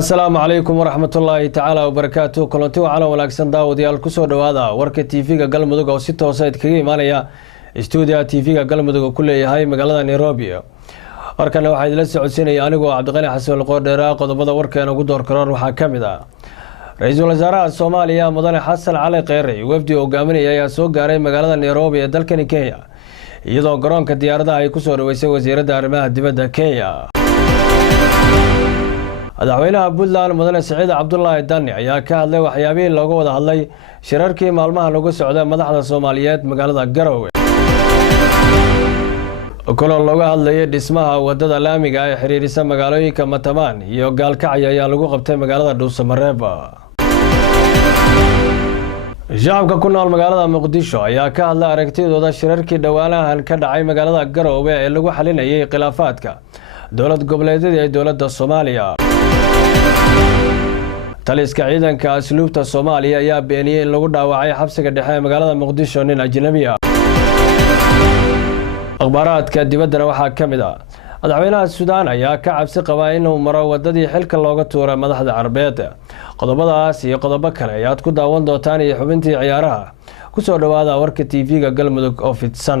السلام عليكم ورحمة الله تعالى وبركاته. كلنتي وعلى wanaagsan daawadayaal ku soo dhawaada warka TV-ga Galmudug oo si toos ah kaga imaanaya studio TV-ga Galmudug oo ku leeyahay magaalada Nairobi. Warkana waxa idin la socodsiinaya anigoo Cabdiqani Xasan Qoordheera. Qodobada warkeena ugu door karoon waxa kamid ah Ra'iisul Wasaaraha Soomaaliya Mudane Xasan Cali Kheyre wafdi hogaaminaya ayaa soo gaaray magaalada Nairobi ee dalka Kenya iyadoo garoonka diyaaradaha ay ku soo dhaweysay wasiiradda arrimaha dibadda Kenya. madaxweynaha Puntland Mudane Saciid Cabdullaahi Dani ayaa ka hadlay waxyaabihii looga wada hadlay shirarkii maalmaha lagu socday madaxda Soomaaliyeed magaalada Garowe. Kulan looga hadlayay dhismaha wadada laamiga ee xiriirisa magaalooyinka Matamaan iyo Gaalkacyo ayaa lagu qabtay magaalada Dhuusamareeb. shacabka ku nool magaalada Muqdisho ayaa ka hadlay aragtidooda shirarkii dhawaanahan ka dhacay magaalada Garowe ee lagu xalinayay khilaafaadka dowlad goboleedyada ee dowladda Soomaaliya. taliska ciidanka asluubta Soomaaliya ayaa beeniyay in lagu dhaawacay xabsiga dhexe ee magaalada Muqdisho nin ajnabi ah. akhbaaraadka dibaddana waxaa ka mid ah madaxweynaha Suudaan ayaa ka cabsi qaba inuu maro wadadii xilka looga tuuray madaxda Carbeed. qodobadaas iyo qodobo kale ayaad ku daawan doontaan iyo xubintii ciyaaraha ku soo dhawaada warka TV-ga Galmudug oo fidsan.